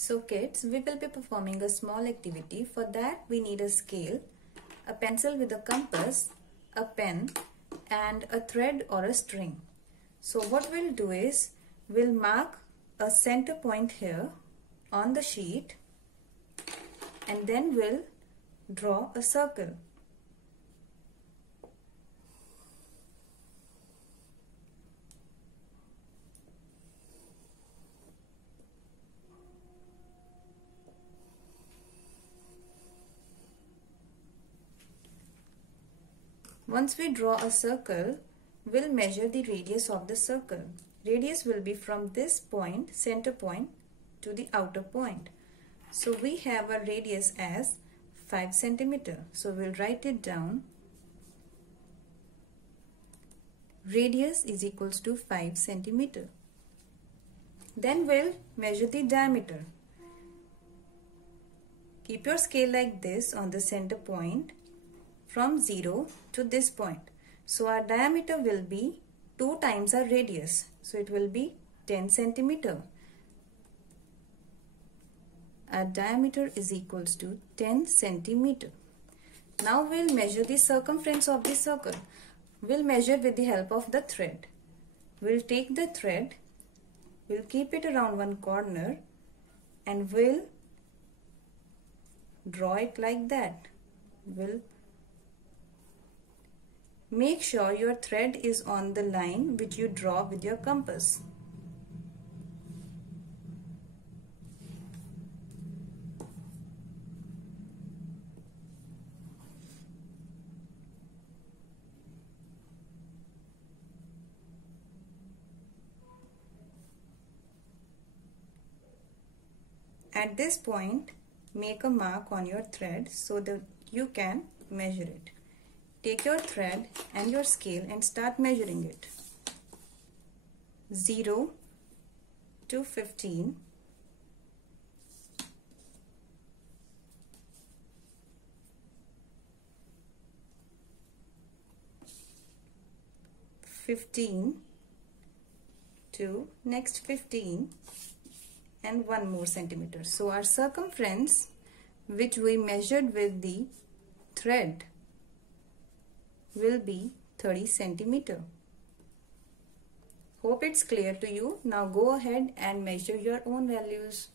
So kids, we will be performing a small activity. For that we need a scale, a pencil with a compass, a pen and a thread or a string. So what we'll do is, we'll mark a center point here on the sheet and then we'll draw a circle. Once we draw a circle, we'll measure the radius of the circle. Radius will be from this point, center point, to the outer point. So we have a radius as 5 centimeter. So we'll write it down. Radius is equals to 5 centimeter. Then we'll measure the diameter. Keep your scale like this on the center point from 0 to this point. So our diameter will be 2 times our radius. So it will be 10 centimeter. Our diameter is equals to 10 centimeter. Now we'll measure the circumference of the circle. We'll measure with the help of the thread. We'll take the thread, we'll keep it around one corner and we'll draw it like that. We'll make sure your thread is on the line which you draw with your compass. At this point, make a mark on your thread so that you can measure it. Take your thread and your scale and start measuring it. 0 to 15. 15 to next 15 and 1 more centimeter. So our circumference, which we measured with the thread, will be 30 centimeter. Hope it's clear to you. Now go ahead and measure your own values.